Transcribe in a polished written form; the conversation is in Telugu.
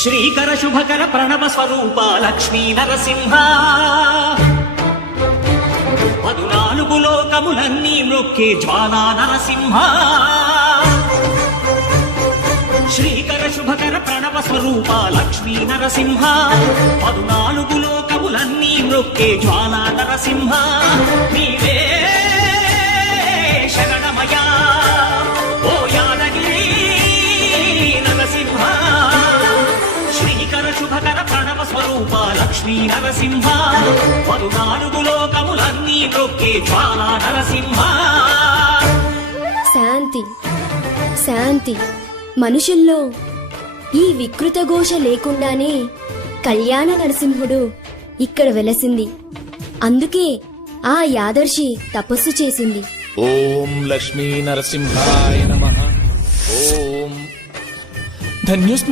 శ్రీకర శుభకర ప్రణవ స్వరూప లక్ష్మీ నరసింహ 14 లోకములన్నీ మ్రొక్కే జ్వాలా నరసింహ శ్రీకర శుభకర ప్రణవ స్వరూప లక్ష్మీ నరసింహ 14 లోకములన్నీ మ్రొక్కే జ్వాలా నరసింహ నీవే శరణమయా ఓ యాదగిరి నరసింహ శ్రీకర శుభకర ప్రణవ స్వరూప లక్ష్మీ నరసింహ 14 లోకములన్నీ మ్రొక్కే జ్వాలా నరసింహ. శాంతి శాంతి. మనుషుల్లో ఈ వికృత ఘోష లేకుండానే కళ్యాణ నరసింహుడు ఇక్కడ వెలసింది. అందుకే ఆ యాదర్శి తపస్సు చేసింది. ఓం లక్ష్మీ నరసింహాయ నమః. ఓం ధన్యోస్మి.